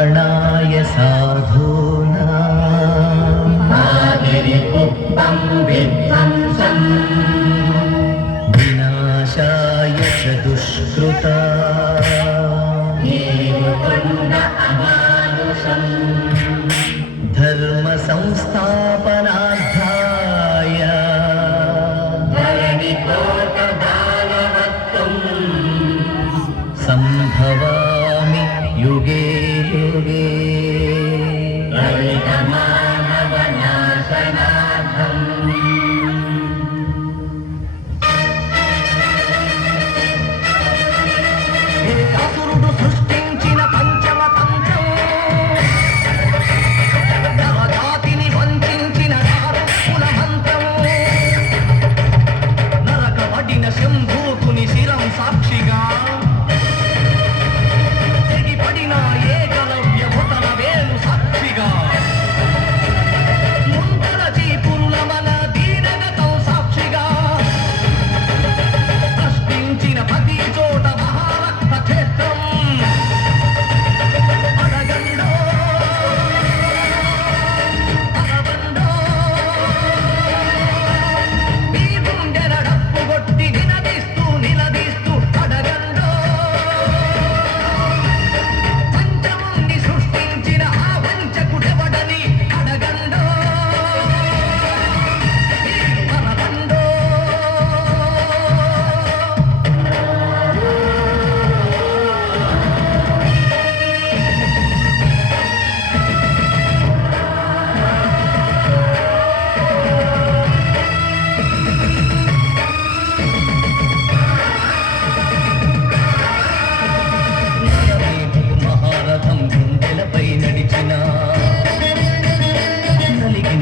अणाय साधूना मागिरिपुप्पं विध्वंसम् विनाशाय च दुष्कृता धर्मसंस्थापन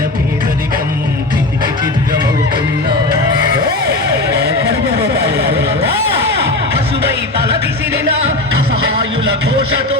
పెరిగిన పేదరికం చితికి పశువై తల విసిరిన అసహాయుల ఘోషతో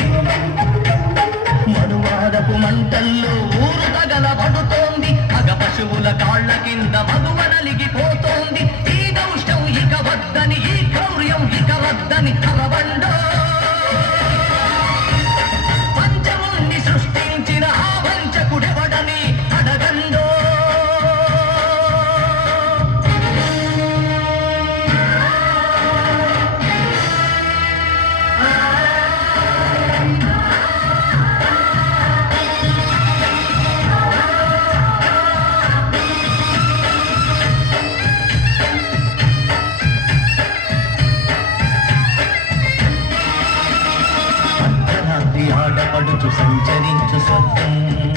పాడుచు సంచరించు సొంతం